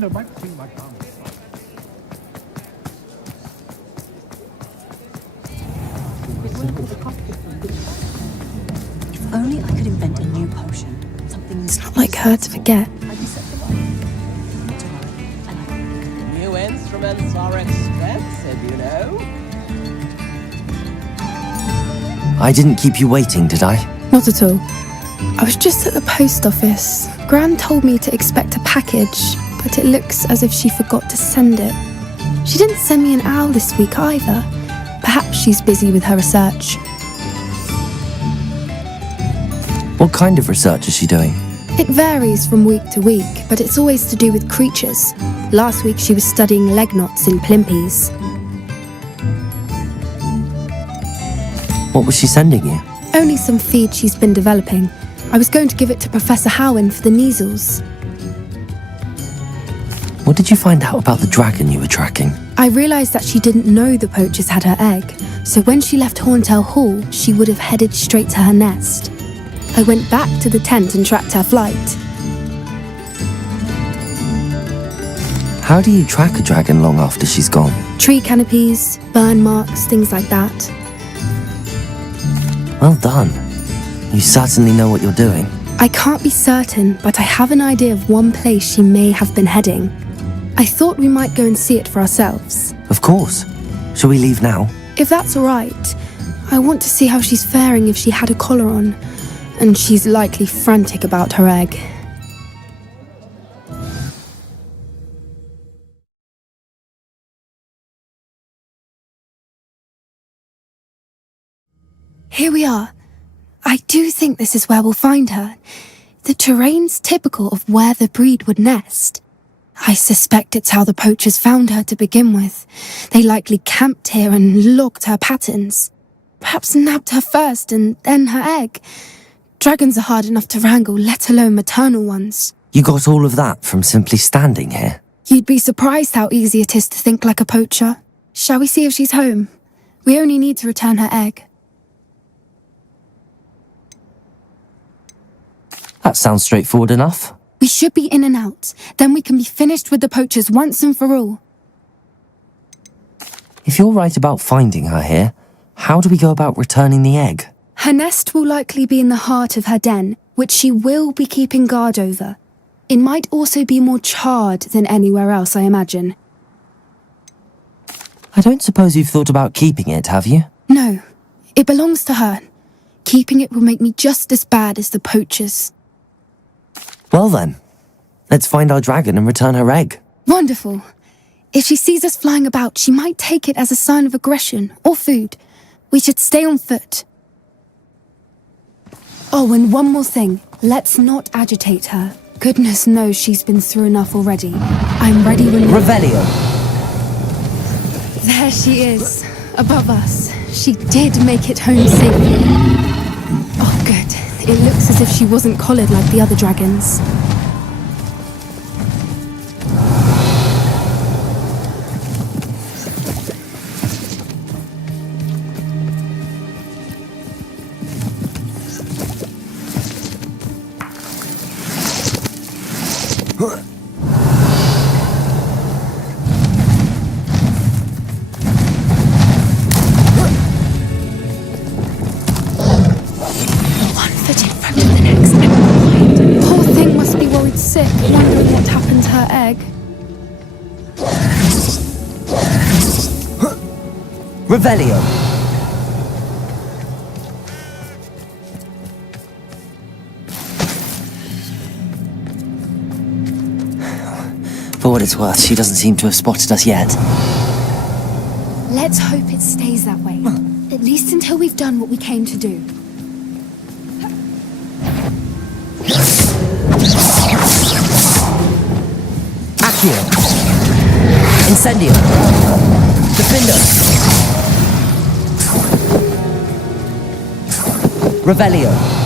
window might clean my comments. If only I could invent a new potion. Something It's not like her to forget. New instruments are expensive, you know. I didn't keep you waiting, did I? Not at all. I was just at the post office. Gran told me to expect a package, but it looks as if she forgot to send it. She didn't send me an owl this week either. Perhaps she's busy with her research. What kind of research is she doing? It varies from week to week, but it's always to do with creatures. Last week she was studying leg knots in plimpies. What was she sending you? Only some feed she's been developing. I was going to give it to Professor Howen for the measles. What did you find out about the dragon you were tracking? I realised that she didn't know the poachers had her egg, so when she left Horntail Hall, she would have headed straight to her nest. I went back to the tent and tracked her flight. How do you track a dragon long after she's gone? Tree canopies, burn marks, things like that. Well done. You certainly know what you're doing. I can't be certain, but I have an idea of one place she may have been heading. I thought we might go and see it for ourselves. Of course. Shall we leave now? If that's all right, I want to see how she's faring if she had a collar on. And she's likely frantic about her egg. Here we are. I do think this is where we'll find her. The terrain's typical of where the breed would nest. I suspect it's how the poachers found her to begin with. They likely camped here and logged her patterns. Perhaps nabbed her first and then her egg. Dragons are hard enough to wrangle, let alone maternal ones. You got all of that from simply standing here? You'd be surprised how easy it is to think like a poacher. Shall we see if she's home? We only need to return her egg. That sounds straightforward enough. We should be in and out. Then we can be finished with the poachers once and for all. If you're right about finding her here, how do we go about returning the egg? Her nest will likely be in the heart of her den, which she will be keeping guard over. It might also be more charred than anywhere else, I imagine. I don't suppose you've thought about keeping it, have you? No, it belongs to her. Keeping it will make me just as bad as the poachers. Well then, let's find our dragon and return her egg. Wonderful. If she sees us flying about, she might take it as a sign of aggression or food. We should stay on foot. Oh, and one more thing. Let's not agitate her. Goodness knows she's been through enough already. I'm ready when... Revelio! There she is, above us. She did make it home safely. Oh, good. It looks as if she wasn't collared like the other dragons. Sick, wondering what happened to her egg. Revelio! For what it's worth, she doesn't seem to have spotted us yet. Let's hope it stays that way. At least until we've done what we came to do. Accio! Incendio! Defendo! Revelio!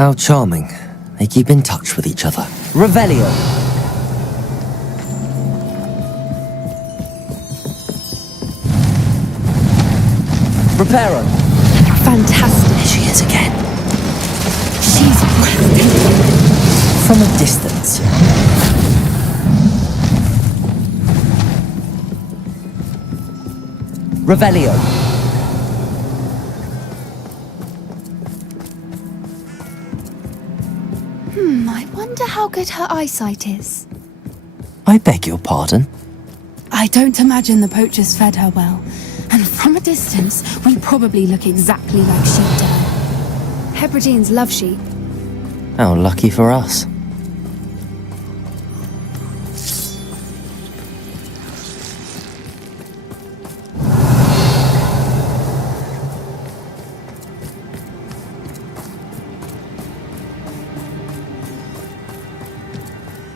How charming. They keep in touch with each other. Revelio. Reparo. Fantastic. There she is again. She's breathtaking. From a distance. Revelio. I wonder how good her eyesight is. I beg your pardon? I don't imagine the poachers fed her well. And from a distance, we probably look exactly like sheep to her. Hebrideans love sheep. How lucky for us.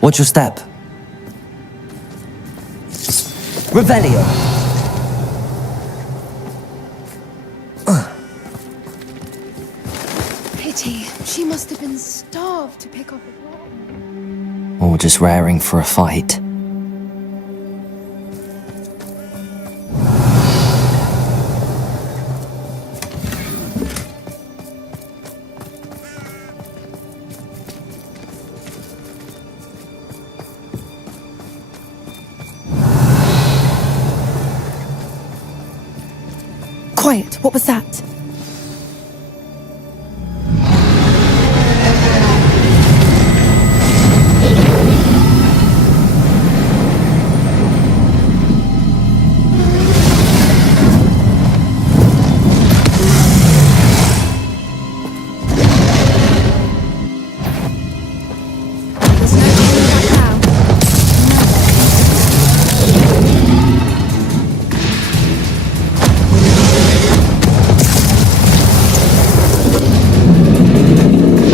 Watch your step. Revelio. Pity. She must have been starved to pick up a rock. Or just raring for a fight. Quiet. What was that? There's no turning back now.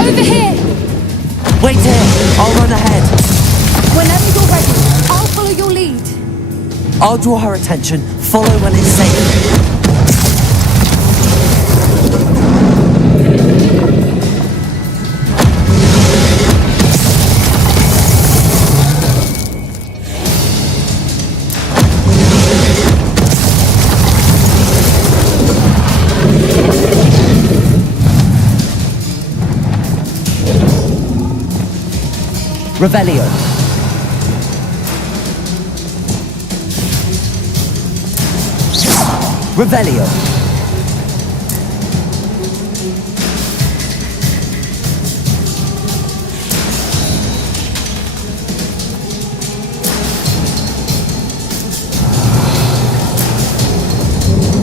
Over here! Wait here! I'll run ahead. Whenever you're ready, I'll follow your lead. I'll draw her attention. Follow when it's safe. Revelio. Revelio.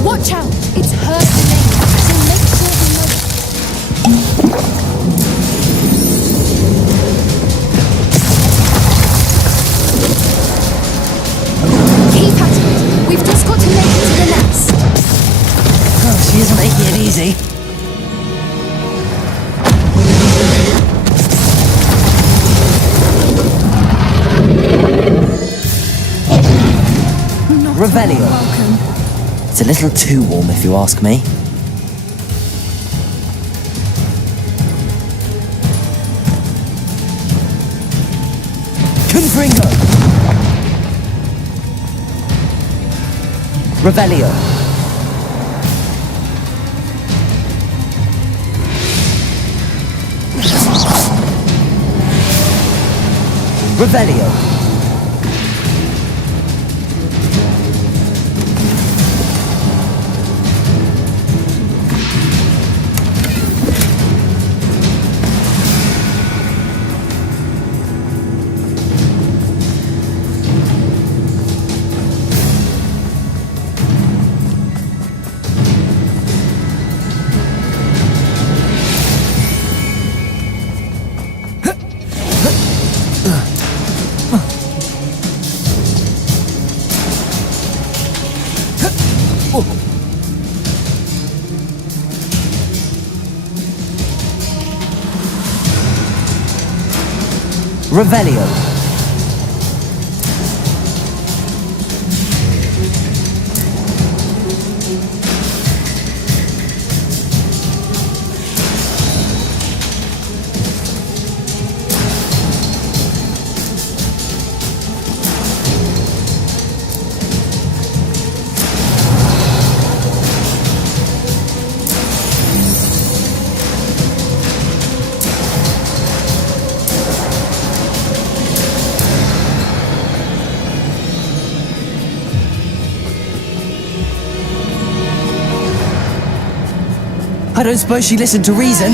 Watch out! It's her name, so make sure we know it. Keep at it. We've just got to make it to the nest. Oh, she isn't making it easy. Not Revelio. welcome. It's a little too warm if you ask me. Confringo. Revelio. Revelio. Revelio. I don't suppose she listened to reason.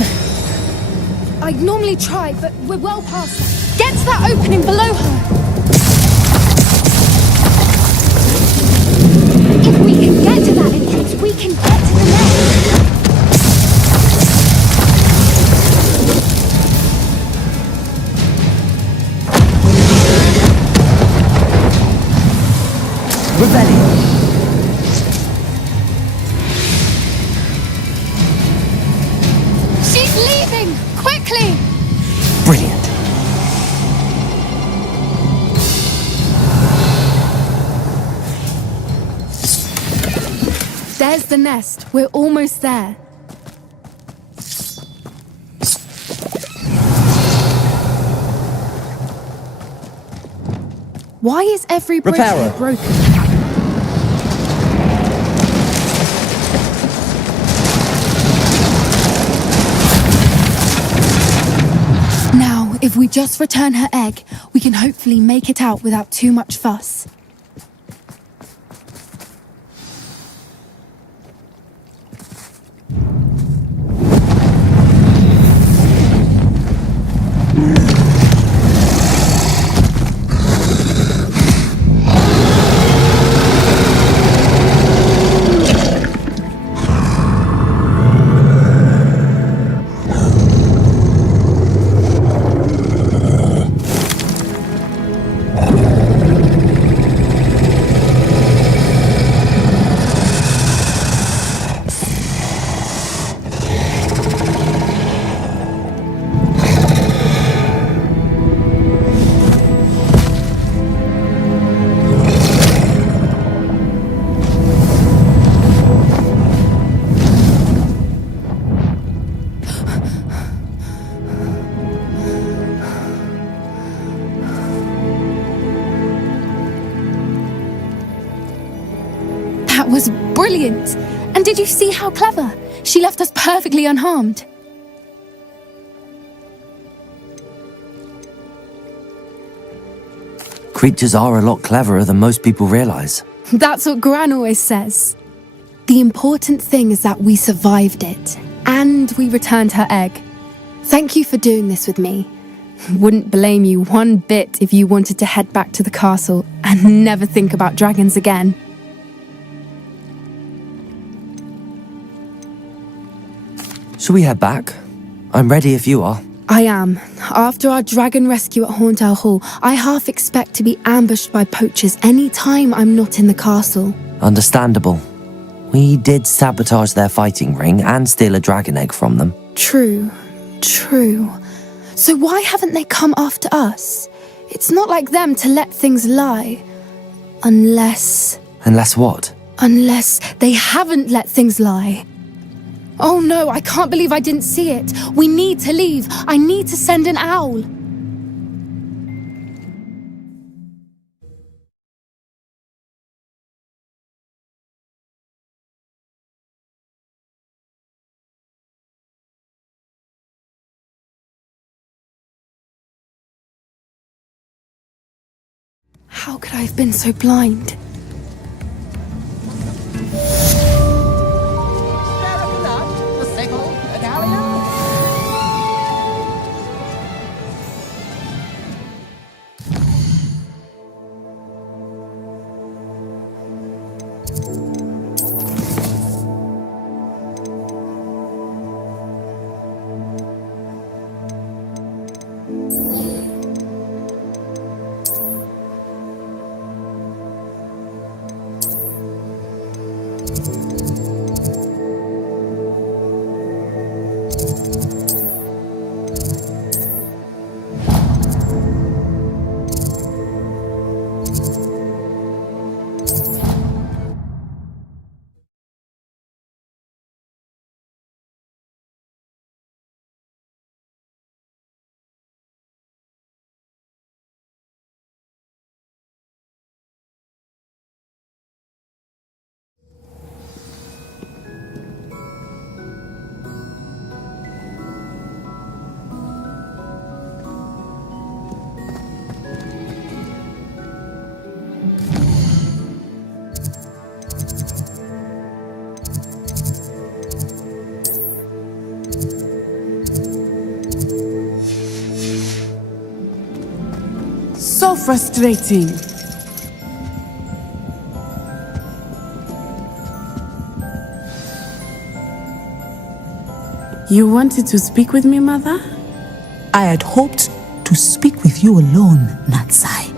I'd normally try, but we're well past that. Get to that opening below her! If we can get to that entrance, we can get to the nest! Rebellion. She's leaving! Quickly! Brilliant. There's the nest. We're almost there. Why is every bridge Reparo. here broken? Now, if we just return her egg, we can hopefully make it out without too much fuss. That was brilliant! And did you see how clever? She left us perfectly unharmed. Creatures are a lot cleverer than most people realize. That's what Gran always says. The important thing is that we survived it, and we returned her egg. Thank you for doing this with me. Wouldn't blame you one bit if you wanted to head back to the castle and never think about dragons again. Shall we head back? I'm ready if you are. I am. After our dragon rescue at Hauntel Hall, I half expect to be ambushed by poachers any time I'm not in the castle. Understandable. We did sabotage their fighting ring and steal a dragon egg from them. True. So why haven't they come after us? It's not like them to let things lie. Unless What? they haven't let things lie. Oh no, I can't believe I didn't see it. We need to leave. I need to send an owl. How could I have been so blind? So frustrating. You wanted to speak with me, Mother? I had hoped to speak with you alone, Natsai.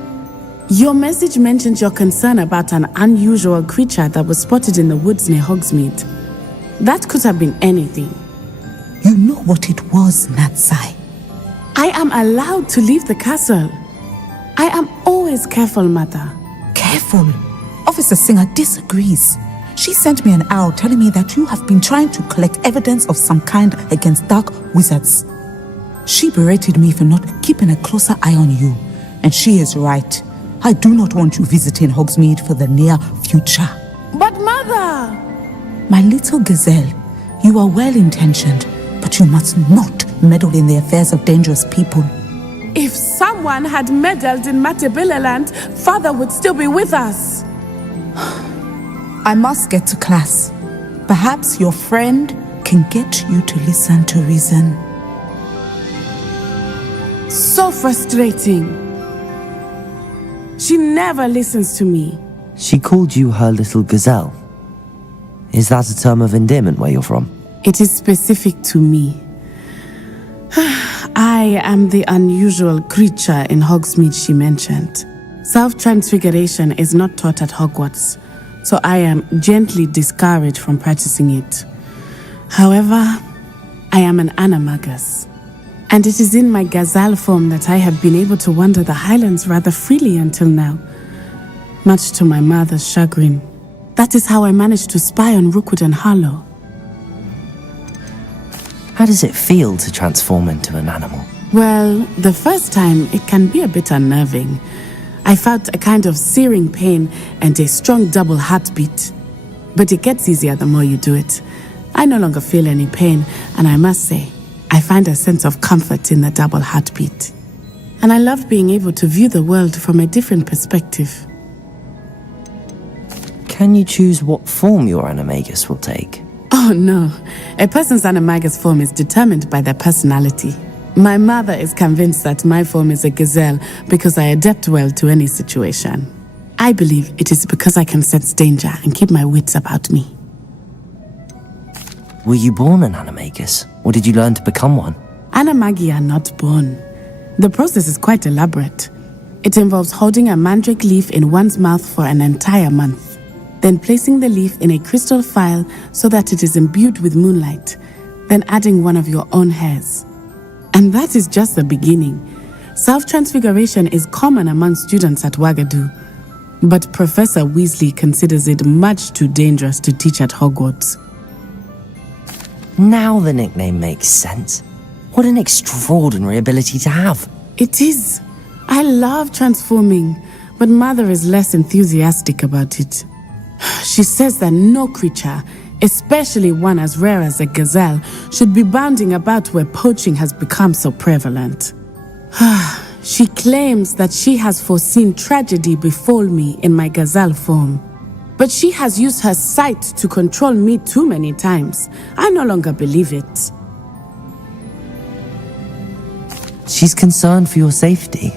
Your message mentioned your concern about an unusual creature that was spotted in the woods near Hogsmeade. That could have been anything. You know what it was, Natsai. I am allowed to leave the castle. I am always careful, Mother. Careful. Officer Singer disagrees. She sent me an arrow telling me that you have been trying to collect evidence of some kind against dark wizards. She berated me for not keeping a closer eye on you, and she is right. I do not want you visiting Hogsmeade for the near future. But Mother! My little gazelle, you are well-intentioned, but you must not meddle in the affairs of dangerous people. If someone had meddled in Matabeleland, Father would still be with us. I must get to class. Perhaps your friend can get you to listen to reason. So frustrating. She never listens to me. She called you her little gazelle. Is that a term of endearment where you're from? It is specific to me. I am the unusual creature in Hogsmeade she mentioned. Self-transfiguration is not taught at Hogwarts, so I am gently discouraged from practicing it. However, I am an animagus, and it is in my gazelle form that I have been able to wander the highlands rather freely until now, much to my mother's chagrin. That is how I managed to spy on Rookwood and Harlow. How does it feel to transform into an animal? Well, the first time it can be a bit unnerving. I felt a kind of searing pain and a strong double heartbeat. But it gets easier the more you do it. I no longer feel any pain, and I must say, I find a sense of comfort in the double heartbeat. And I love being able to view the world from a different perspective. Can you choose what form your animagus will take? Oh no, a person's animagus form is determined by their personality. My mother is convinced that my form is a gazelle because I adapt well to any situation. I believe it is because I can sense danger and keep my wits about me. Were you born an animagus, or did you learn to become one? Animagi are not born. The process is quite elaborate. It involves holding a mandrake leaf in one's mouth for an entire month, then placing the leaf in a crystal phial so that it is imbued with moonlight, then adding one of your own hairs. And that is just the beginning. Self-transfiguration is common among students at Wagadu, but Professor Weasley considers it much too dangerous to teach at Hogwarts. Now the nickname makes sense. What an extraordinary ability to have. It is. I love transforming, but Mother is less enthusiastic about it. She says that no creature, especially one as rare as a gazelle, should be bounding about where poaching has become so prevalent. She claims that she has foreseen tragedy befall me in my gazelle form. But she has used her sight to control me too many times. I no longer believe it. She's concerned for your safety.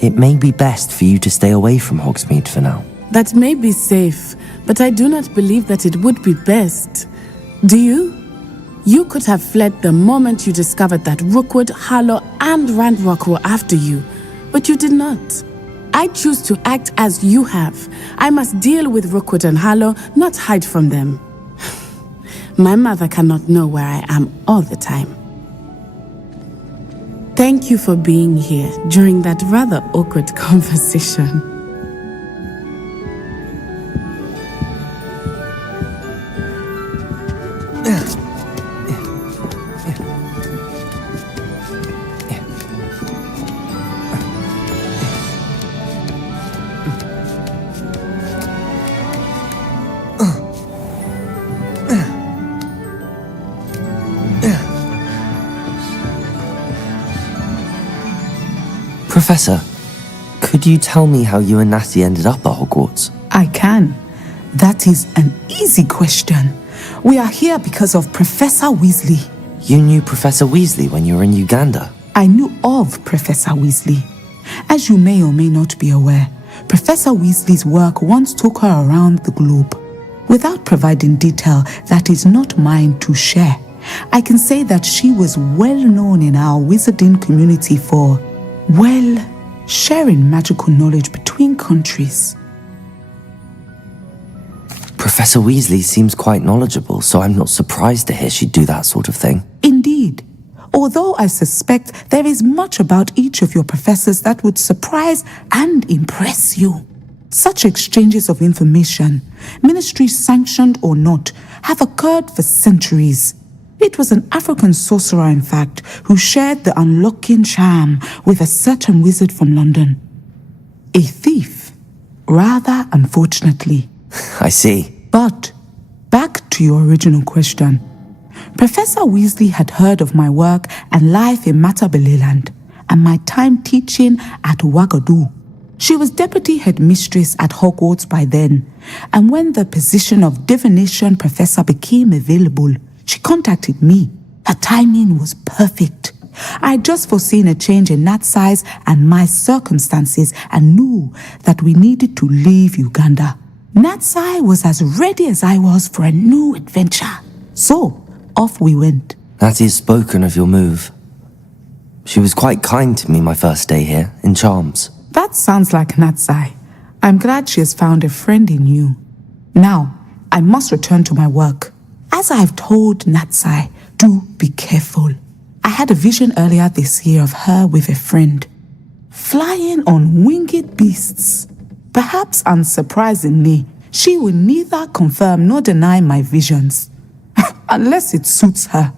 It may be best for you to stay away from Hogsmeade for now. That may be safe, but I do not believe that it would be best. Do you? You could have fled the moment you discovered that Rookwood, Harlow, and Ranrock were after you, but you did not. I choose to act as you have. I must deal with Rookwood and Harlow, not hide from them. My mother cannot know where I am all the time. Thank you for being here during that rather awkward conversation. Professor, could you tell me how you and Natty ended up at Hogwarts? I can. That is an easy question. We are here because of Professor Weasley. You knew Professor Weasley when you were in Uganda? I knew of Professor Weasley. As you may or may not be aware, Professor Weasley's work once took her around the globe. Without providing detail that is not mine to share, I can say that she was well known in our wizarding community for, well, sharing magical knowledge between countries. Professor Weasley seems quite knowledgeable, so I'm not surprised to hear she'd do that sort of thing. Indeed. Although I suspect there is much about each of your professors that would surprise and impress you. Such exchanges of information, ministry sanctioned or not, have occurred for centuries. It was an African sorcerer, in fact, who shared the unlocking charm with a certain wizard from London. A thief, rather unfortunately. I see. But, back to your original question. Professor Weasley had heard of my work and life in Matabeleland, and my time teaching at Ouagadougou. She was deputy headmistress at Hogwarts by then, and when the position of divination professor became available, she contacted me. Her timing was perfect. I had just foreseen a change in Nat's size and my circumstances and knew that we needed to leave Uganda. Natsai was as ready as I was for a new adventure. So, off we went. Natty's spoken of your move. She was quite kind to me my first day here, in Charms. That sounds like Natsai. I'm glad she has found a friend in you. Now, I must return to my work. As I've told Natsai, do be careful. I had a vision earlier this year of her with a friend, flying on winged beasts. Perhaps unsurprisingly, she will neither confirm nor deny my visions, unless it suits her.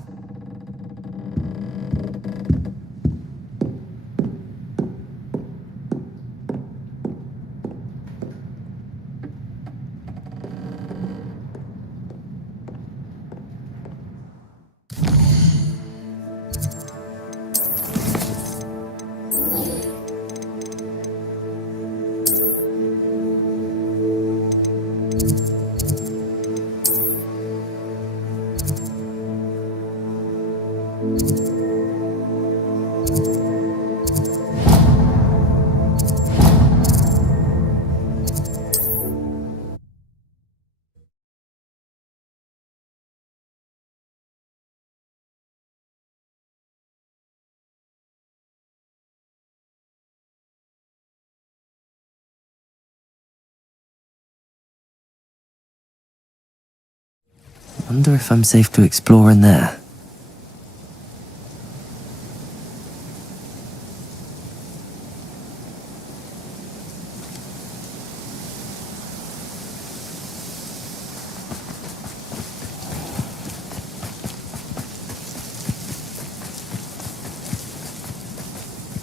Wonder if I'm safe to explore in there.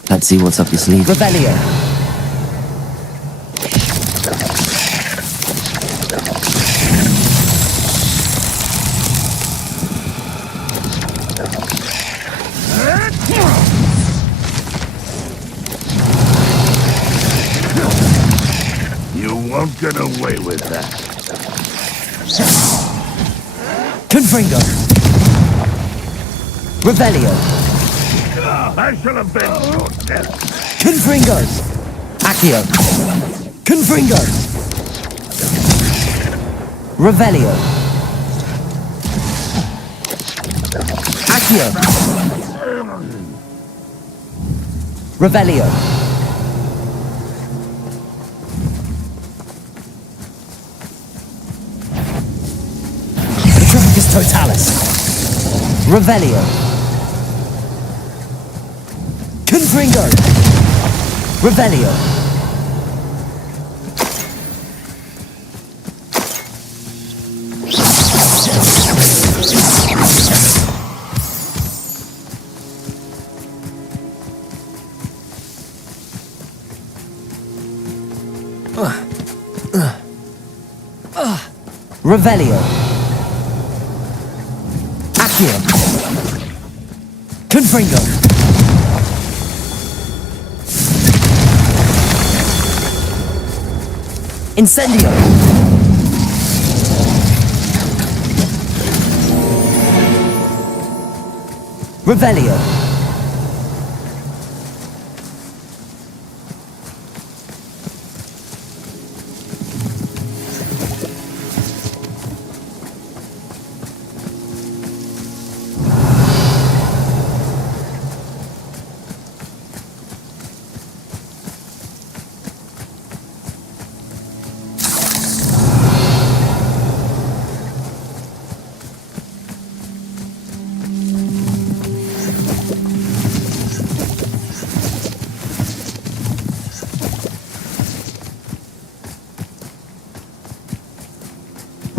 Let's see what's up your sleeve. Revelio. You won't get away with that. Confringo. Revelio. I shall avenge your death. Confringos. Accio. Confringos. Revelio. Accio. Revelio. Petrifacus totalis. Revelio. Confringo. Revelio. Revelio. Accio. Confringo. Incendio. Revelio.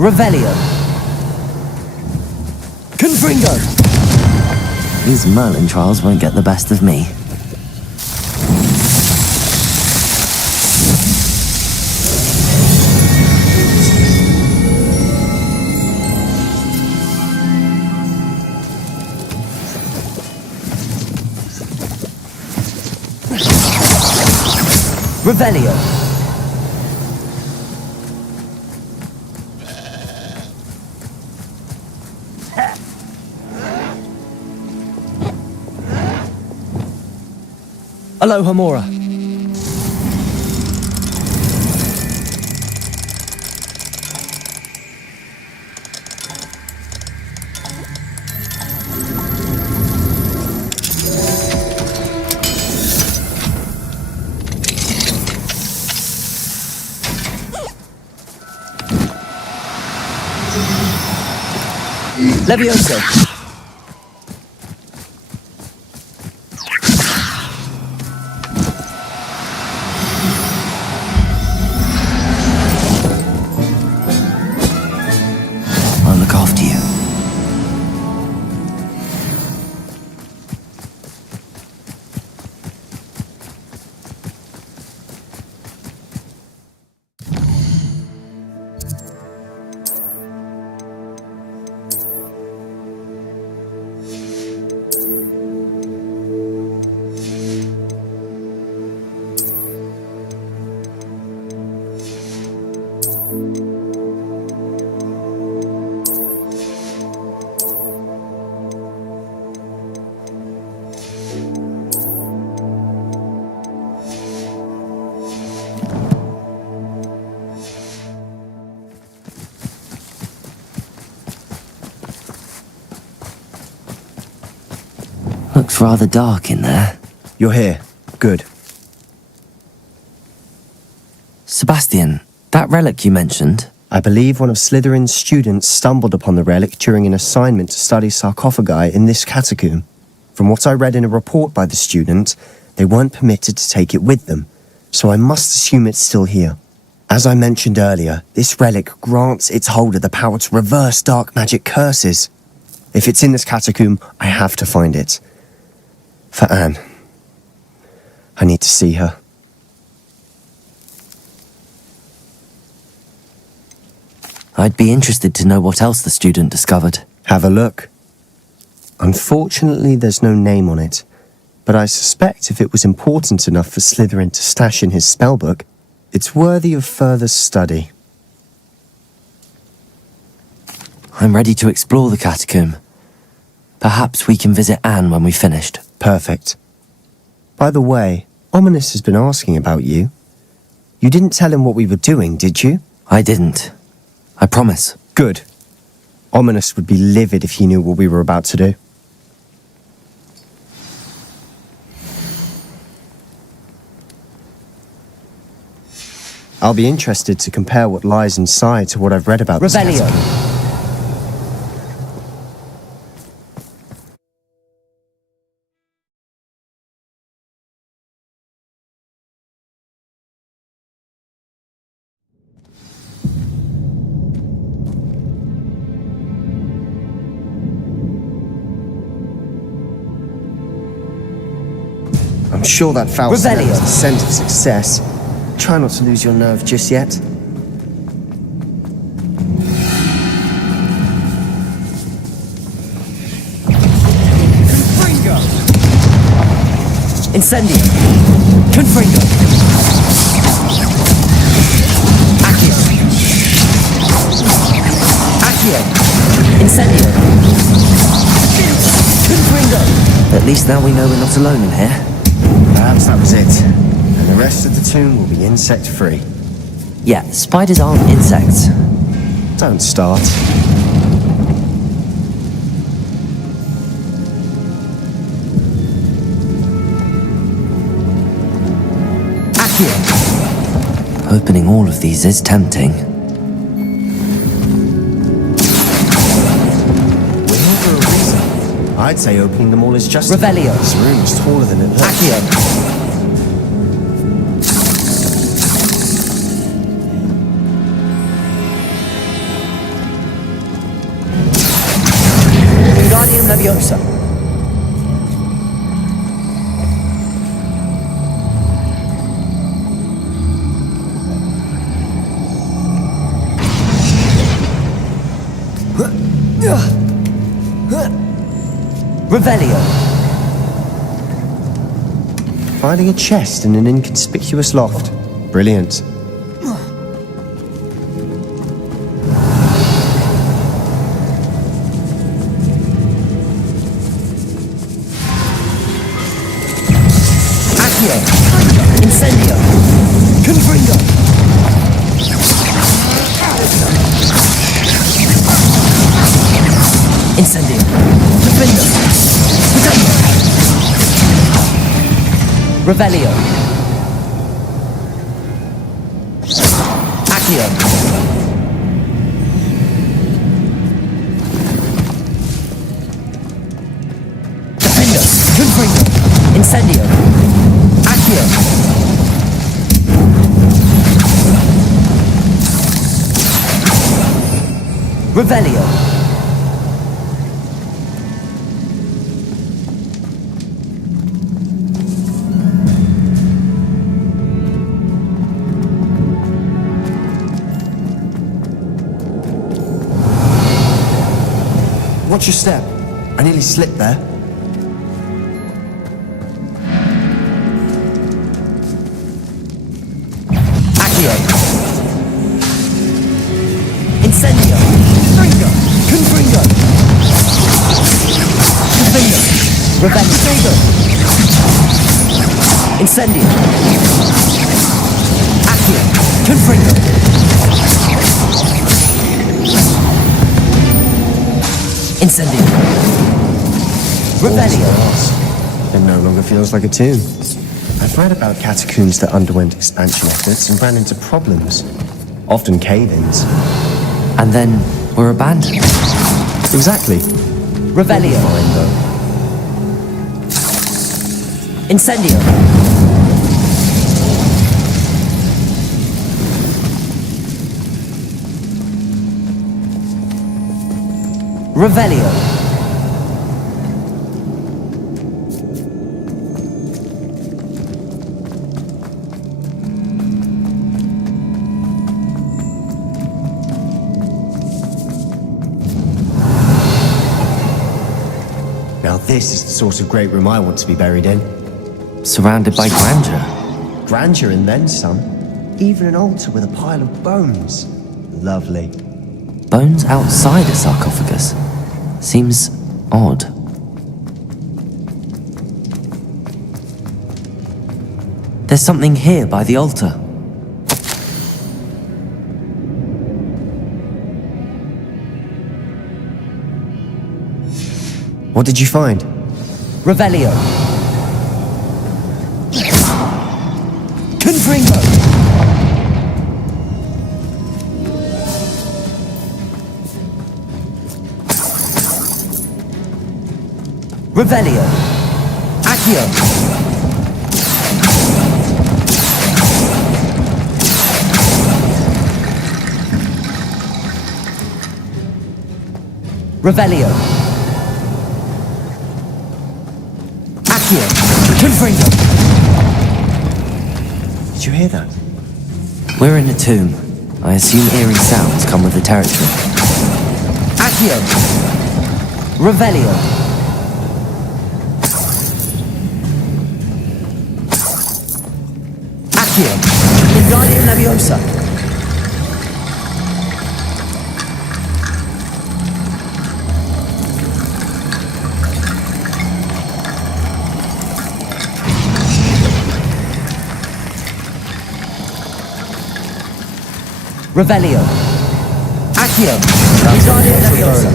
Revelio. Confringo. These Merlin trials won't get the best of me. Revelio. Alohomora. Levioso. I'll look after you. Looks rather dark in there. You're here. Good. Sebastian, that relic you mentioned, I believe one of Slytherin's students stumbled upon the relic during an assignment to study sarcophagi in this catacomb. From what I read in a report by the student, they weren't permitted to take it with them, so I must assume it's still here. As I mentioned earlier, this relic grants its holder the power to reverse dark magic curses. If it's in this catacomb, I have to find it. For Anne. I need to see her. I'd be interested to know what else the student discovered. Have a look. Unfortunately, there's no name on it, but I suspect if it was important enough for Slytherin to stash in his spellbook, it's worthy of further study. I'm ready to explore the catacomb. Perhaps we can visit Anne when we've finished. Perfect. By the way, Ominous has been asking about you. You didn't tell him what we were doing, did you? I didn't. I promise. Good. Ominous would be livid if he knew what we were about to do. I'll be interested to compare what lies inside to what I've read about this Revelio. catacomb. I'm sure that foul smell Revelio. is a scent of success. Try not to lose your nerve just yet. Confringo. Incendio. Confringo. Accio. Accio. Incendio. Confringo. At least now we know we're not alone in here. Perhaps that was it. And the rest of the tomb will be insect-free. Yeah, spiders aren't insects. Don't start. Accio. Opening all of these is tempting. We're here for a reason. I'd say opening them all is just... Revelio. This room is taller than it looks. Accio. Leviosa. Revelio. Finding a chest in an inconspicuous loft. Brilliant. Accio. Incendio. Confringo. Incendio. Defendo. Protendo. Revelio. Accio. Defendo. Confringo. Incendio. Accio. Revelio. Watch your step. I nearly slipped there. Accio. Incendio. Fringo. Confringo. Confringo. Revelio. Incendio. Accio. Confringo. Incendio. Revelio. It no longer feels like a tomb. I've read about catacombs that underwent expansion efforts and ran into problems. Often cave-ins. And then were abandoned. Exactly. Revelio. Fine, though. Incendio. Revelio. Now this is the sort of great room I want to be buried in. Surrounded by grandeur. Grandeur and then some. Even an altar with a pile of bones. Lovely. Bones outside a sarcophagus. Seems odd. There's something here by the altar. What did you find? Revelio. Confringo. Revelio. Accio. Revelio. Accio. Confringo. Did you hear that? We're in a tomb. I assume eerie sounds come with the territory. Accio. Revelio. Accio. Wingardium Leviosa. Revelio. Accio. Wingardium Leviosa.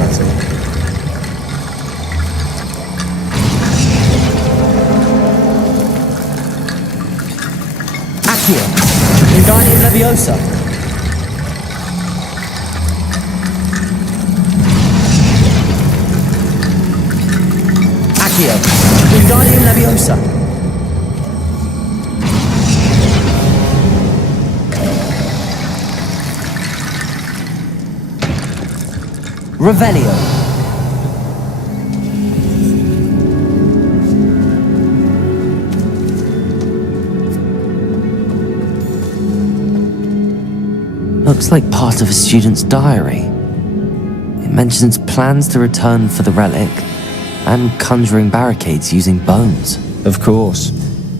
Accio. Wingardium Leviosa. Accio. Wingardium Leviosa. Revelio. Looks like part of a student's diary. It mentions plans to return for the relic and conjuring barricades using bones. Of course.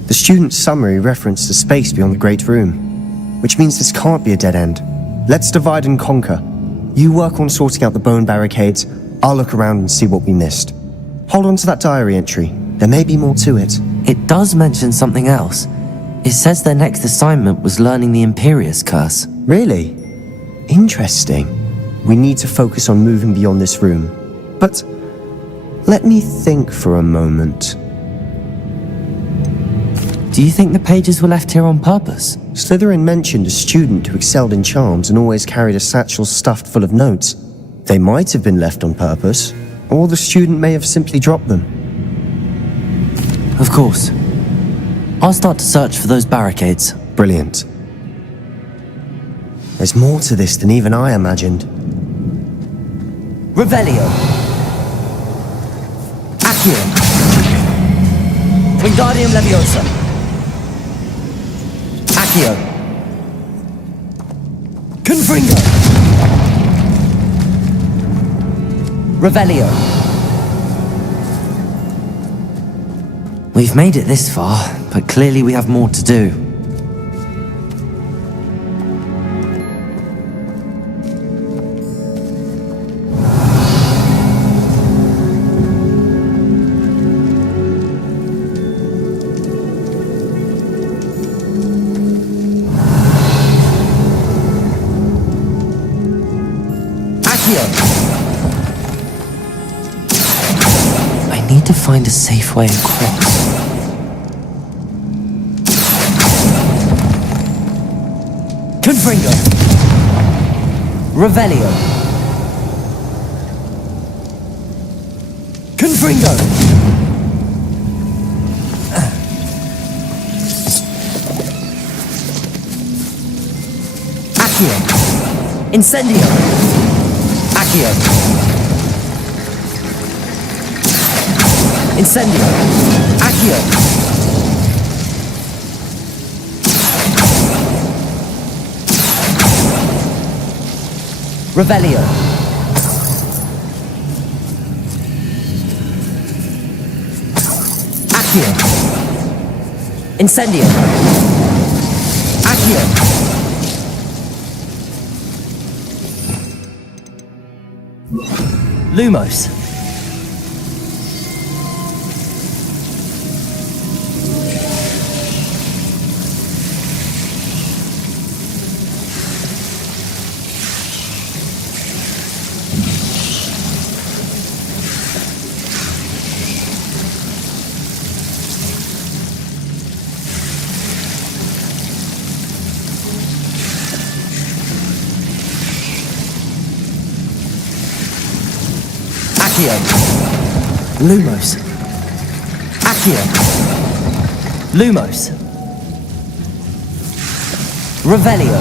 The student's summary referenced the space beyond the Great Room, which means this can't be a dead end. Let's divide and conquer. You work on sorting out the bone barricades, I'll look around and see what we missed. Hold on to that diary entry. There may be more to it. It does mention something else. It says their next assignment was learning the Imperius Curse. Really? Interesting. We need to focus on moving beyond this room. But let me think for a moment. Do you think the pages were left here on purpose? Slytherin mentioned a student who excelled in charms and always carried a satchel stuffed full of notes. They might have been left on purpose, or the student may have simply dropped them. Of course. I'll start to search for those barricades. Brilliant. There's more to this than even I imagined. Revelio. Accio. Wingardium Leviosa. Accio. Confringo. Revelio. We've made it this far, but clearly we have more to do. I need to find a safe way across. Confringo. Revelio. Confringo. Accio. Incendio. Accio. Incendio. Accio. Revelio. Accio. Incendio. Accio. Lumos. Accio. Lumos. Accio. Lumos. Revelio.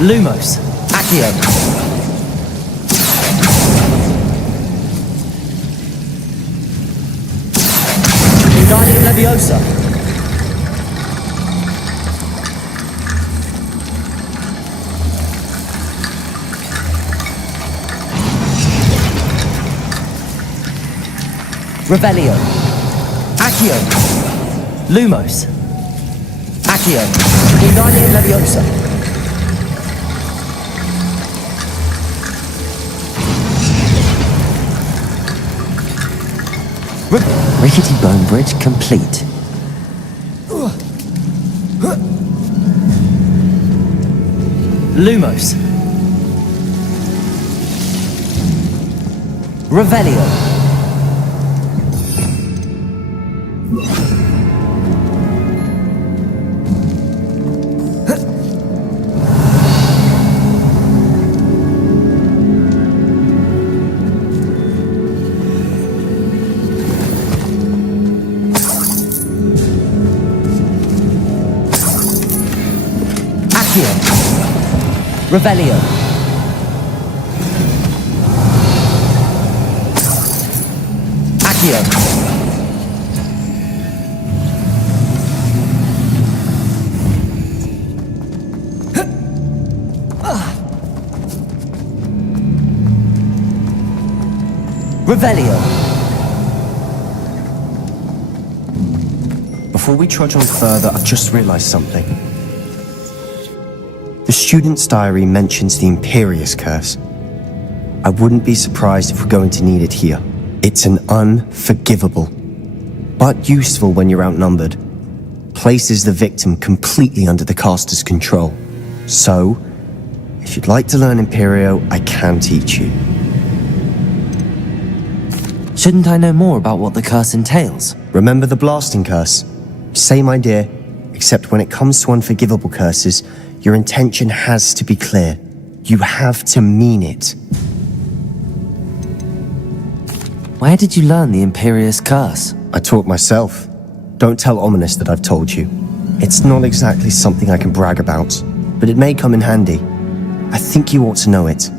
Lumos. Accio. Wingardium Leviosa. Revelio. Accio. Lumos. Accio. Wingardium Leviosa. Rickety bone bridge complete. Lumos. Revelio. Accio. Revelio. Accio. Revelio. Before we trudge on further, I've just realized something. The student's diary mentions the Imperious Curse. I wouldn't be surprised if we're going to need it here. It's an unforgivable, but useful when you're outnumbered. Places the victim completely under the caster's control. So, if you'd like to learn Imperio, I can teach you. Shouldn't I know more about what the curse entails? Remember the blasting curse? Same idea, except when it comes to unforgivable curses, your intention has to be clear. You have to mean it. Where did you learn the Imperious Curse? I taught myself. Don't tell Ominous that I've told you. It's not exactly something I can brag about, but it may come in handy. I think you ought to know it.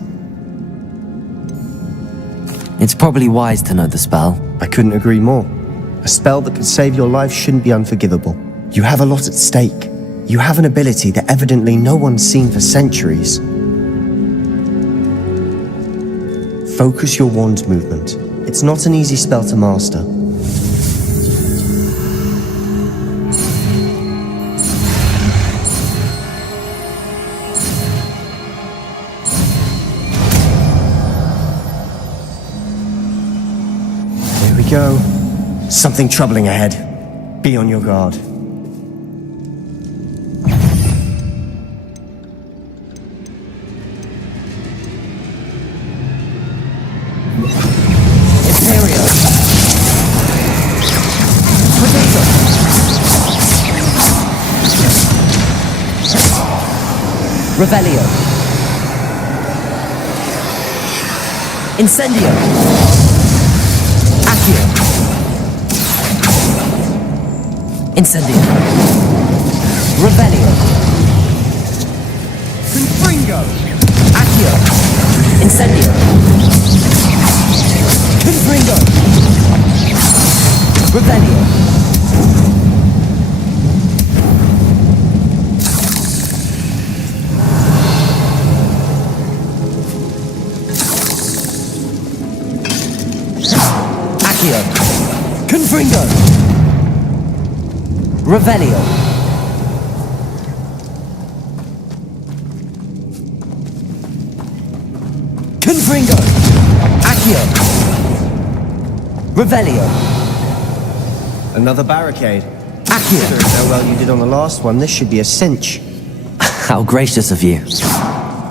It's probably wise to know the spell. I couldn't agree more. A spell that could save your life shouldn't be unforgivable. You have a lot at stake. You have an ability that evidently no one's seen for centuries. Focus your wand movement. It's not an easy spell to master. There we go. Something troubling ahead. Be on your guard. Imperio. Potato. Revelio. Incendio. Accio. Incendio. Revelio. Confringo. Accio. Incendio. Confringo. Revelio. Accio. Confringo. Revelio. Confringo. Accio. Revelio. Another barricade. Accio. Considering how well you did on the last one, this should be a cinch. How gracious of you.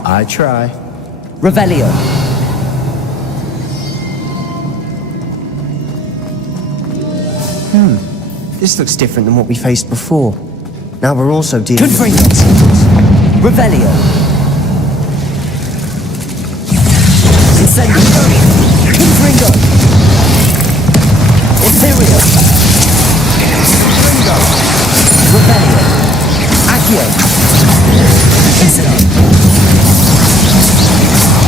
I try. Revelio. This looks different than what we faced before. Now we're also dealing Confringo. with... Revelio. Incendio. Confringo. Imperio. Confringo. Revelio. Accio. Incendio.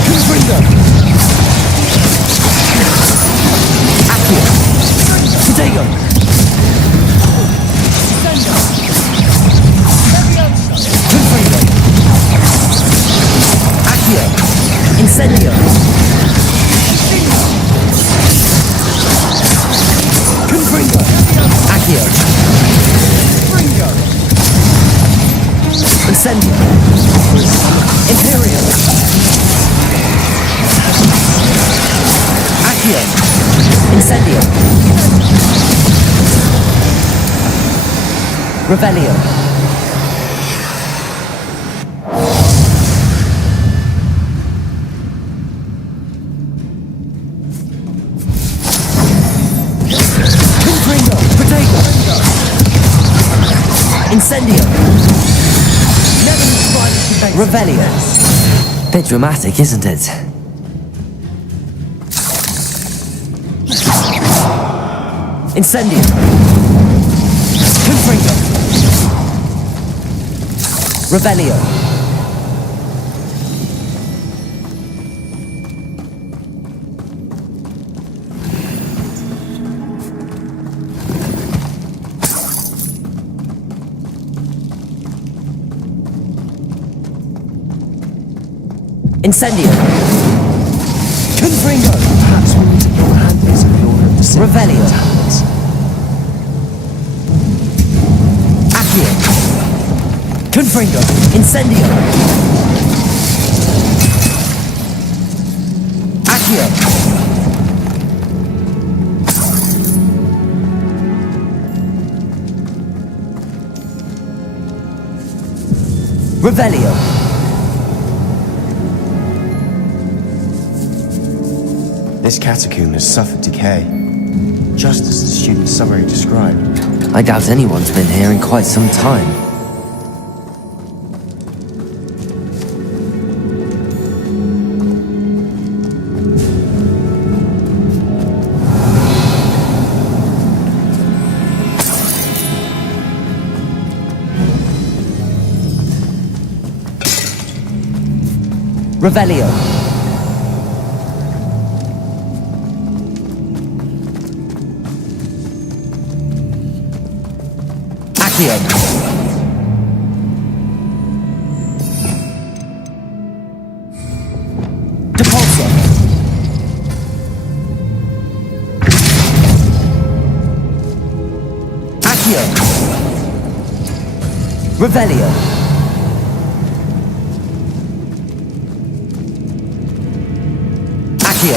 Confringo. Accio. Potato. Confringo. Accio. Incendio. Confringo. Accio. Incendio. Imperio. Accio. Incendio. Revelio. Confringo. Potato. Incendio. Revelio. Bit dramatic, isn't it? Incendio. Confringo. Revelio. Incendio. Confringo. Perhaps we need to put simple Revelio. talents. Accio. Confringo. Incendio. Accio. Revelio. This catacomb has suffered decay, just as the student's summary described. I doubt anyone's been here in quite some time. Revelio. Accio. Depulso. Accio. Revelio. Accio.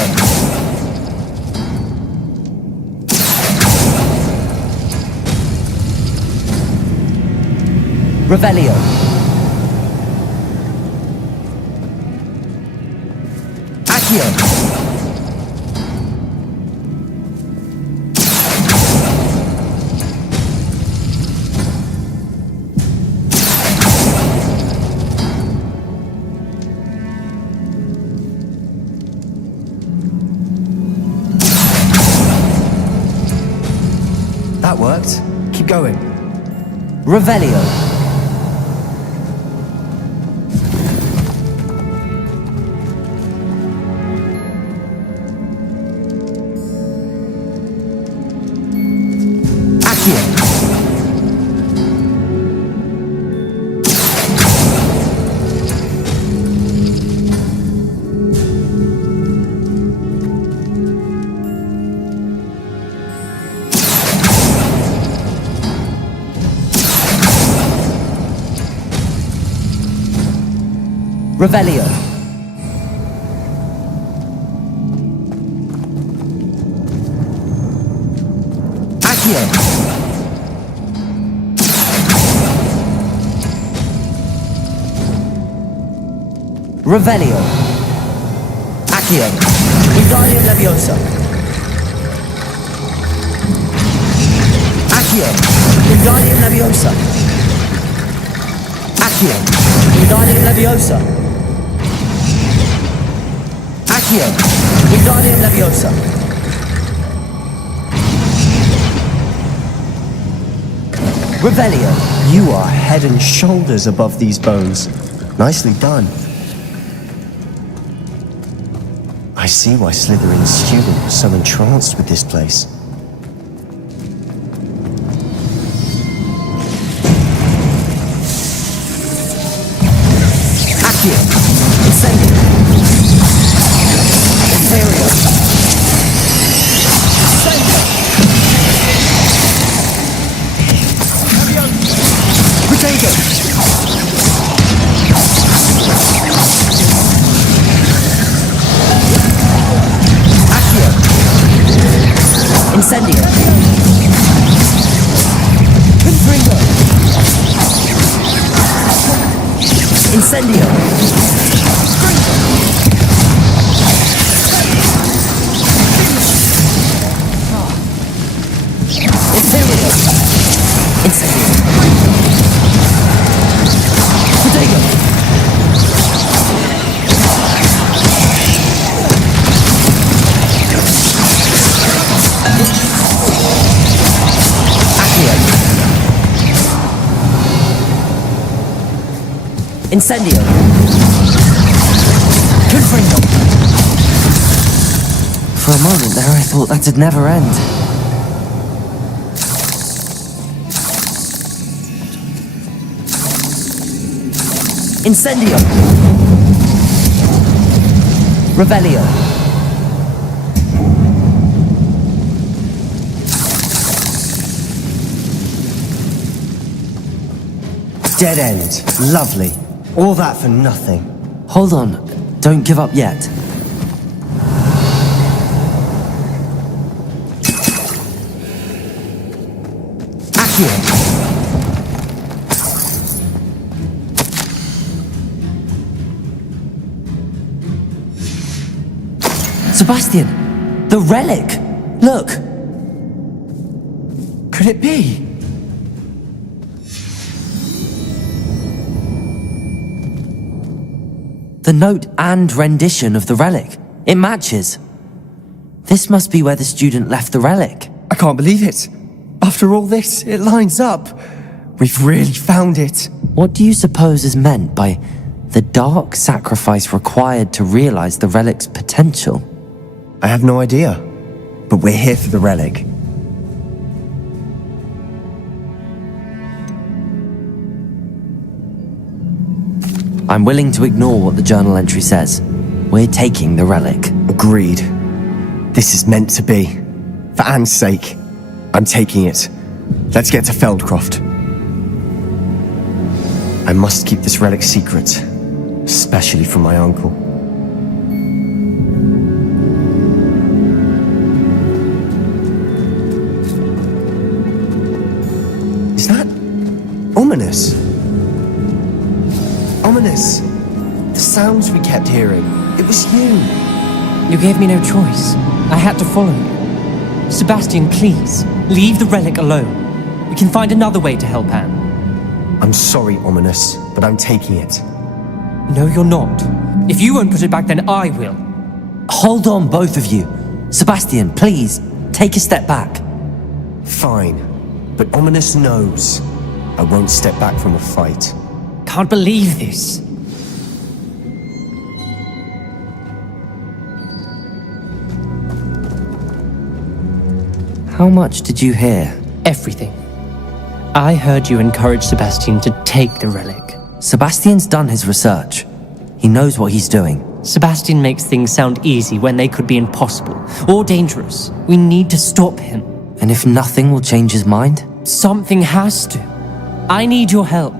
Revelio. Accio. That worked. Keep going. Revelio. Accio. Revelio. Accio. Revelio. Accio. Wingardium Leviosa. Accio. Wingardium Leviosa. Accio. Wingardium Leviosa. Accio. Wingardium Leviosa. Revelio. You are head and shoulders above these bones. Nicely done. I see why Slytherin's student was so entranced with this place. Accio. Incendio. Imperio. Incendio. Protego. Accio. Incendio. Confringo. Incendio. Imperio. Incendio. Protego. Accio. Incendio. Confringo. For a moment there I thought that'd never end. Incendio. Revelio. Dead end. Lovely. All that for nothing. Hold on. Don't give up yet. Accio! Sebastian! The relic! Look! Could it be? The note and rendition of the relic. It matches. This must be where the student left the relic. I can't believe it. After all this, it lines up. We've really found it. What do you suppose is meant by the dark sacrifice required to realize the relic's potential? I have no idea. But we're here for the relic. I'm willing to ignore what the journal entry says. We're taking the relic. Agreed. This is meant to be. For Anne's sake. I'm taking it. Let's get to Feldcroft. I must keep this relic secret. Especially from my uncle. Is that ominous? Ominous. The sounds we kept hearing. It was you. You gave me no choice. I had to follow you. Sebastian, please, leave the relic alone. We can find another way to help Anne. I'm sorry, Ominous, but I'm taking it. No, you're not. If you won't put it back, then I will. Hold on, both of you. Sebastian, please, take a step back. Fine, but Ominous knows I won't step back from a fight. Can't believe this. How much did you hear? Everything. I heard you encourage Sebastian to take the relic. Sebastian's done his research. He knows what he's doing. Sebastian makes things sound easy when they could be impossible or dangerous. We need to stop him. And if nothing will change his mind? Something has to. I need your help.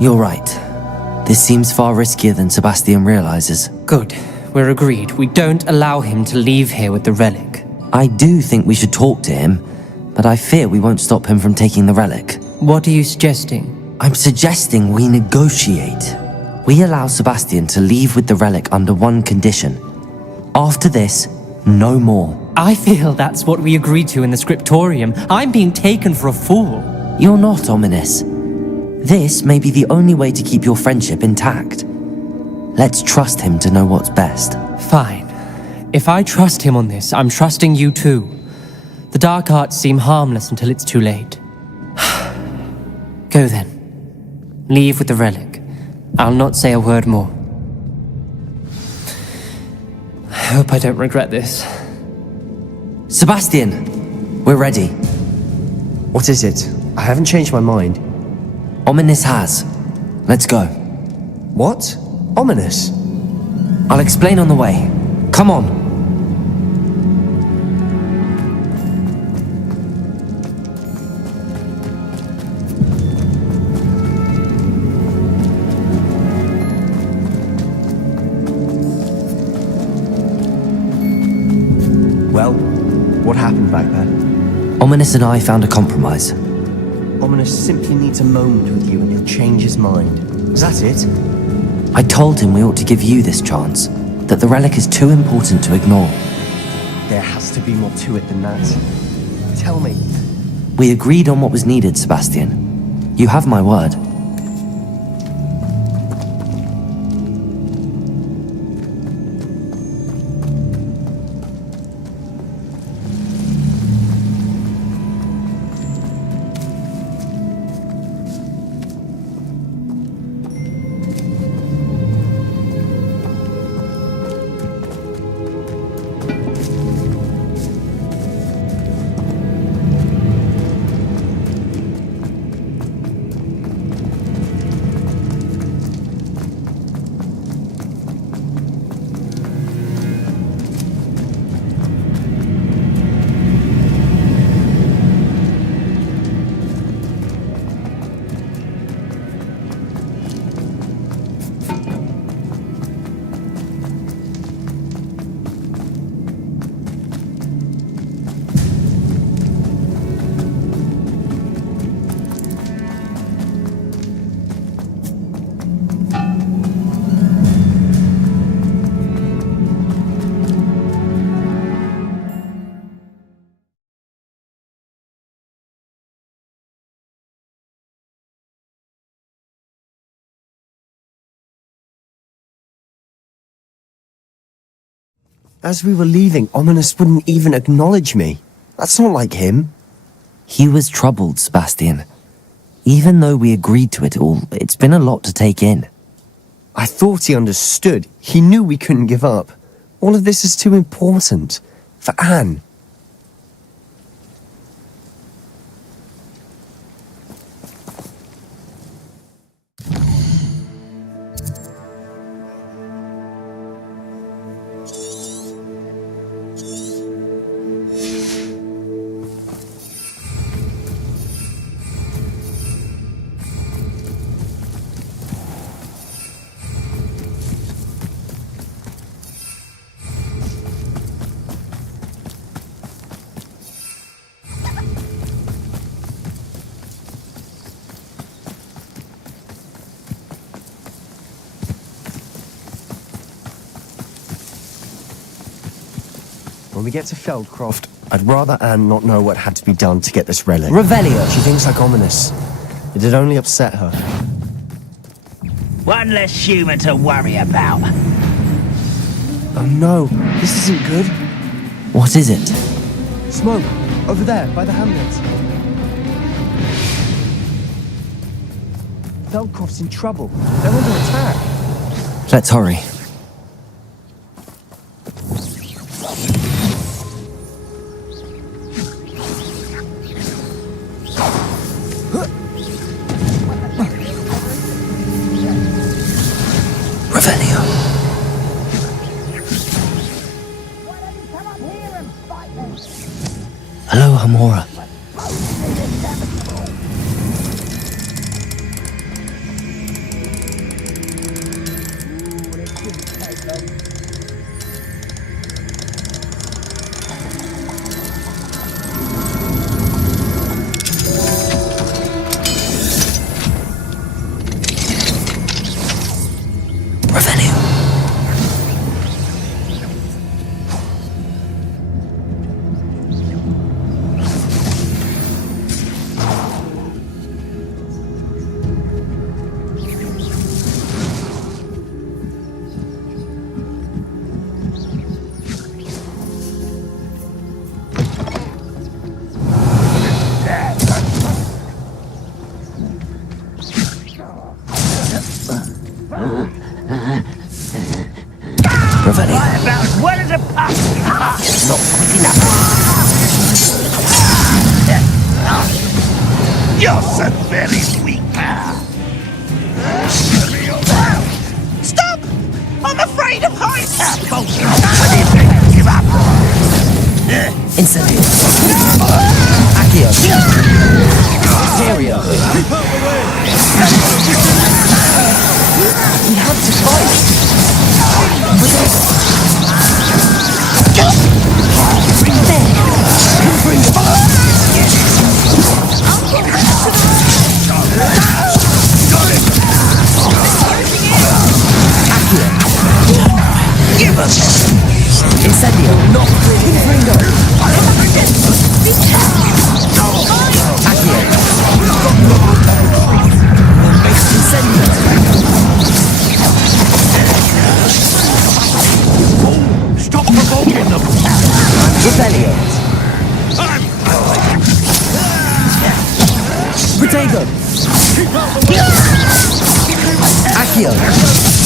You're right. This seems far riskier than Sebastian realizes. Good. We're agreed. We don't allow him to leave here with the relic. I do think we should talk to him, but I fear we won't stop him from taking the relic. What are you suggesting? I'm suggesting we negotiate. We allow Sebastian to leave with the relic under one condition. After this, no more. I feel that's what we agreed to in the scriptorium. I'm being taken for a fool. You're not, Ominous. This may be the only way to keep your friendship intact. Let's trust him to know what's best. Fine. If I trust him on this, I'm trusting you too. The dark arts seem harmless until it's too late. Go then. Leave with the relic. I'll not say a word more. I hope I don't regret this. Sebastian, we're ready. What is it? I haven't changed my mind. Ominous has. Let's go. What? Ominous? I'll explain on the way. Come on. Well, what happened back there? Ominous and I found a compromise. Ominous simply needs a moment with you and he'll change his mind. Is that it? I told him we ought to give you this chance, that the relic is too important to ignore. There has to be more to it than that. Tell me. We agreed on what was needed, Sebastian. You have my word. As we were leaving, Ominous wouldn't even acknowledge me. That's not like him. He was troubled, Sebastian. Even though we agreed to it all, it's been a lot to take in. I thought he understood. He knew we couldn't give up. All of this is too important. For Anne. When we get to Feldcroft, I'd rather Anne not know what had to be done to get this relic. Revelio! She thinks like Ominous. It'd only upset her. One less human to worry about. Oh no, this isn't good. What is it? Smoke, over there, by the hamlet. Feldcroft's in trouble. They're under attack. Let's hurry. Revelio. Hello, Hamora. Revelio. Revelio. About as well as a pup. Not quick enough. You're so very weak. Stop! I'm afraid of heights. Give up. Incendio. Accio. Hysteria. We have to fight. Give us. Incendio. Not Confringo. Accio. Incendio. Stop provoking them. Revelio. Protego. Accio.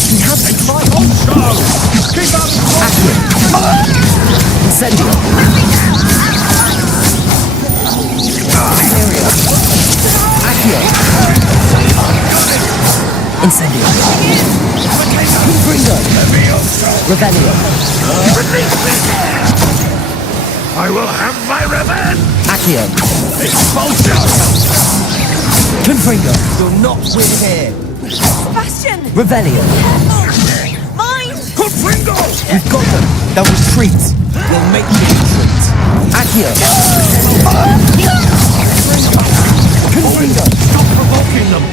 We have to fight. Accio. Incendio. Hysteria. Accio. Incendio. Confringo. Revelio. I will have my revenge. Accio. Expulsion. Confringo. You'll not win here. Sebastian! Revelio. Mind! Confringo. We've got them. They'll retreat. We'll make them retreat. Accio. Confringo. Stop provoking them.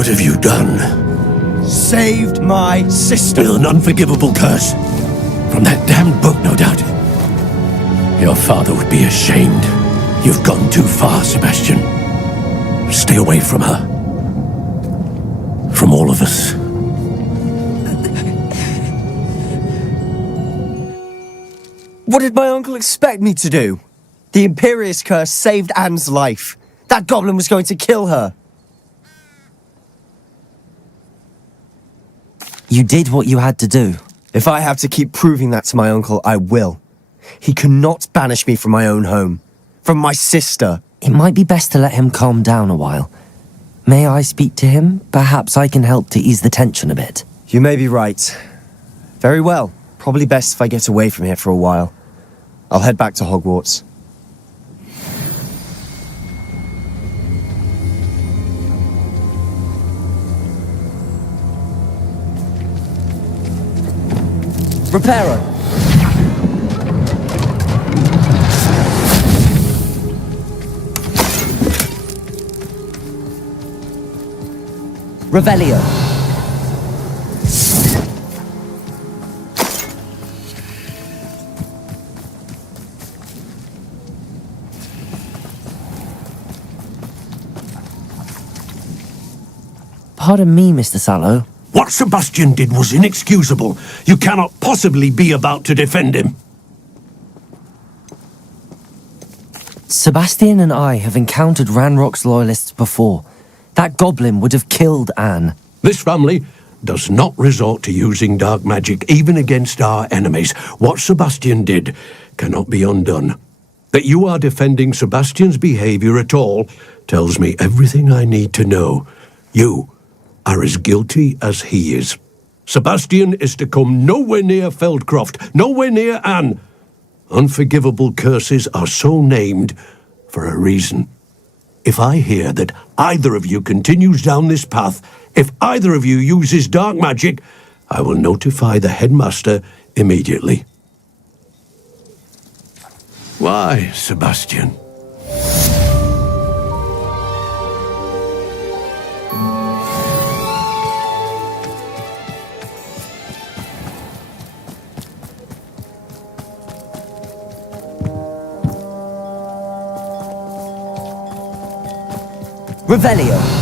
What have you done? Saved my sister. With an unforgivable curse. From that damned book, no doubt. Your father would be ashamed. You've gone too far, Sebastian. Stay away from her. From all of us. What did my uncle expect me to do? The Imperious curse saved Anne's life. That goblin was going to kill her. You did what you had to do. If I have to keep proving that to my uncle, I will. He cannot banish me from my own home. From my sister. It might be best to let him calm down a while. May I speak to him? Perhaps I can help to ease the tension a bit. You may be right. Very well. Probably best if I get away from here for a while. I'll head back to Hogwarts. Reparo. Revelio. Pardon me, Mr. Sallow. What Sebastian did was inexcusable. You cannot possibly be about to defend him. Sebastian and I have encountered Ranrock's loyalists before. That goblin would have killed Anne. This family does not resort to using dark magic even against our enemies. What Sebastian did cannot be undone. That you are defending Sebastian's behavior at all tells me everything I need to know. You are as guilty as he is. Sebastian is to come nowhere near Feldcroft, nowhere near Anne. Unforgivable curses are so named for a reason. If I hear that either of you continues down this path, if either of you uses dark magic, I will notify the headmaster immediately. Why, Sebastian? Revelio.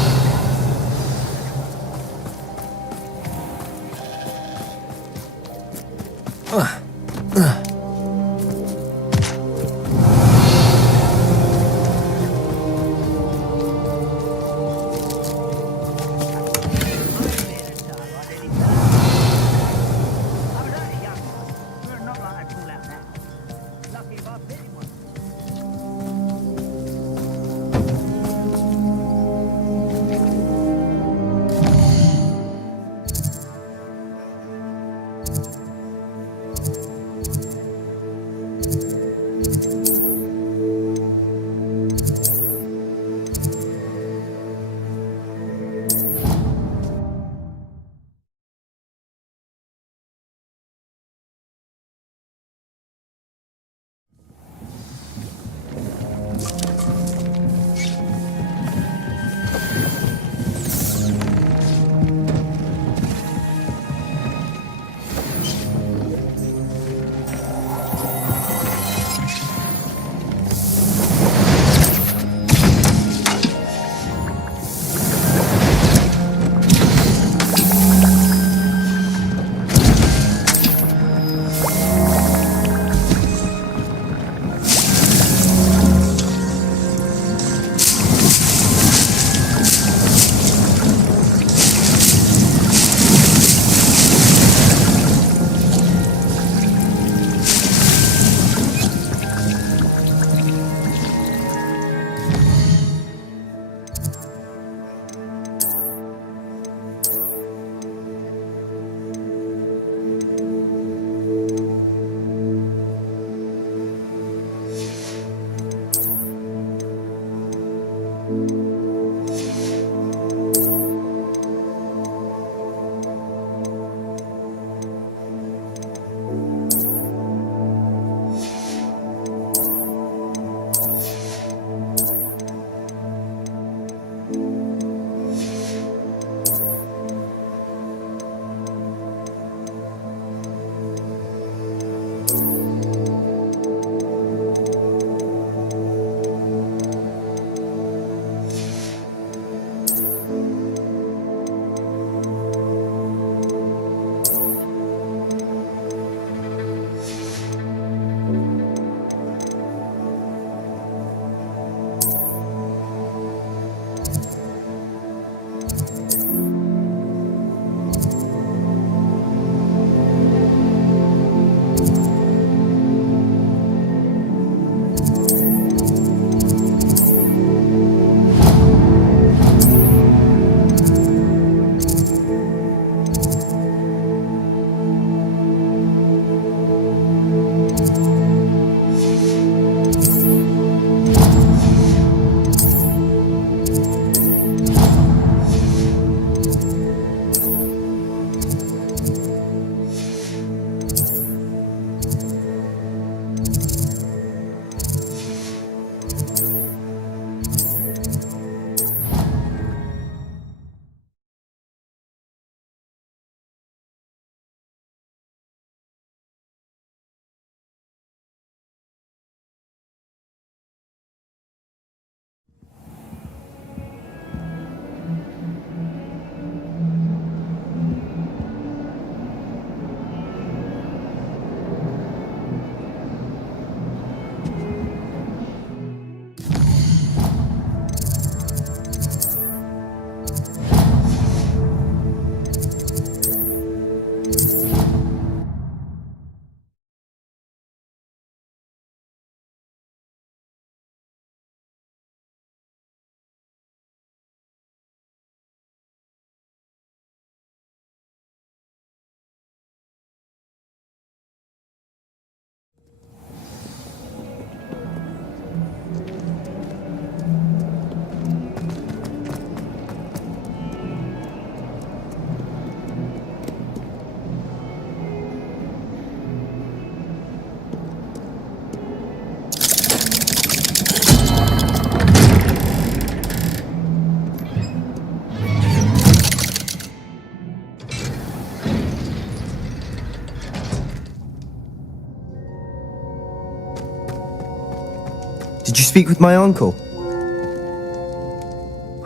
Did you speak with my uncle?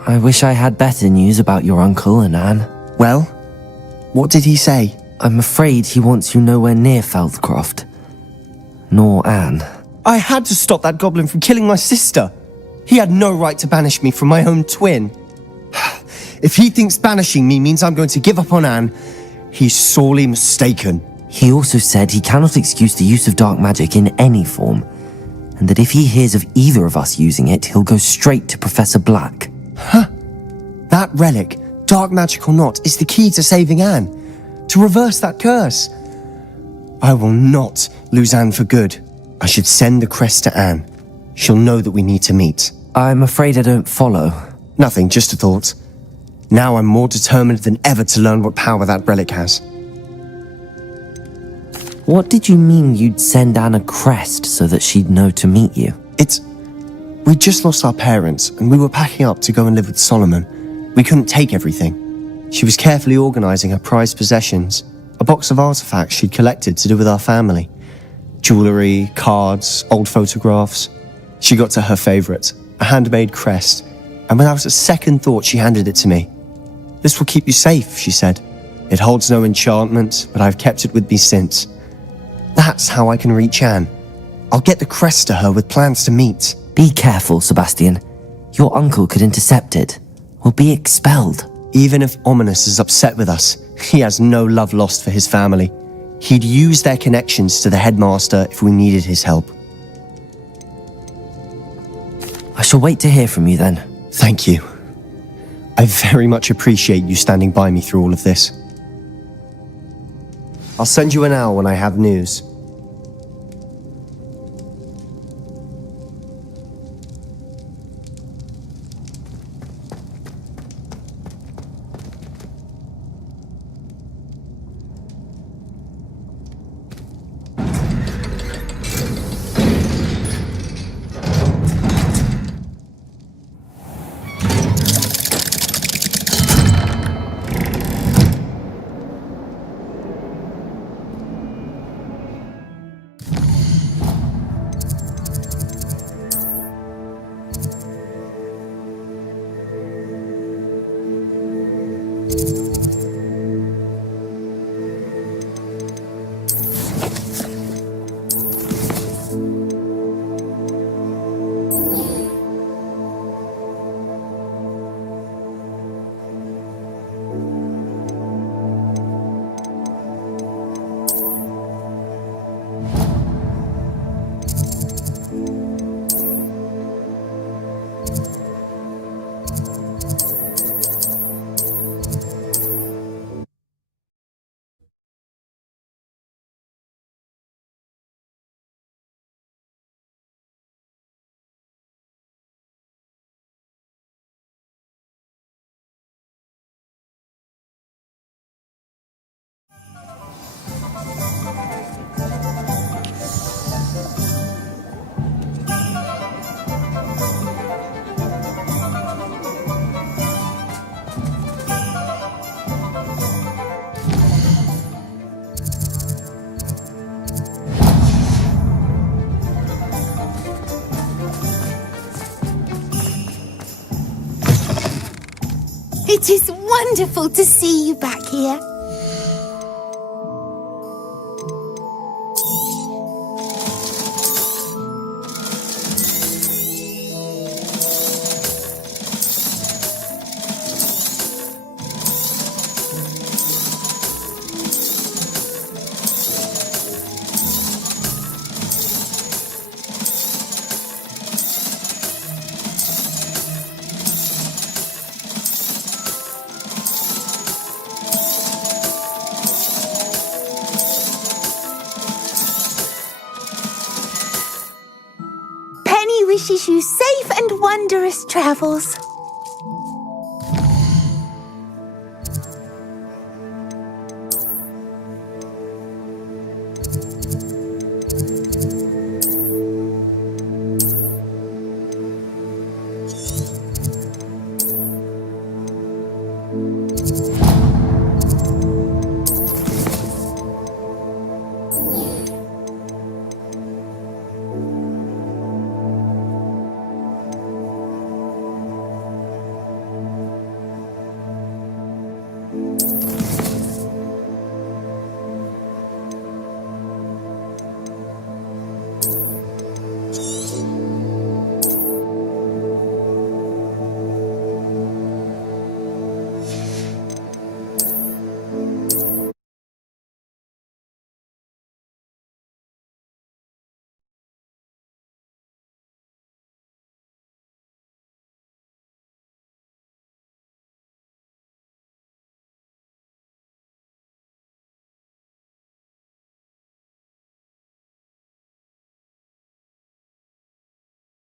I wish I had better news about your uncle and Anne. Well, what did he say? I'm afraid he wants you nowhere near Feldcroft. Nor Anne. I had to stop that goblin from killing my sister. He had no right to banish me from my own twin. If he thinks banishing me means I'm going to give up on Anne, he's sorely mistaken. He also said he cannot excuse the use of dark magic in any form, and that if he hears of either of us using it, he'll go straight to Professor Black. Huh? That relic, dark magic or not, is the key to saving Anne. To reverse that curse. I will not lose Anne for good. I should send the crest to Anne. She'll know that we need to meet. I'm afraid I don't follow. Nothing, just a thought. Now I'm more determined than ever to learn what power that relic has. What did you mean you'd send Anne a crest so that she'd know to meet you? We'd just lost our parents, and we were packing up to go and live with Solomon. We couldn't take everything. She was carefully organizing her prized possessions, a box of artifacts she'd collected to do with our family. Jewelry, cards, old photographs. She got to her favorite, a handmade crest, and without a second thought she handed it to me. This will keep you safe, she said. It holds no enchantment, but I've kept it with me since. That's how I can reach Anne. I'll get the crest to her with plans to meet. Be careful, Sebastian. Your uncle could intercept it, or be expelled. Even if Ominous is upset with us, he has no love lost for his family. He'd use their connections to the headmaster if we needed his help. I shall wait to hear from you then. Thank you. I very much appreciate you standing by me through all of this. I'll send you an owl when I have news. It is wonderful to see you back here. Wishes you safe and wondrous travels.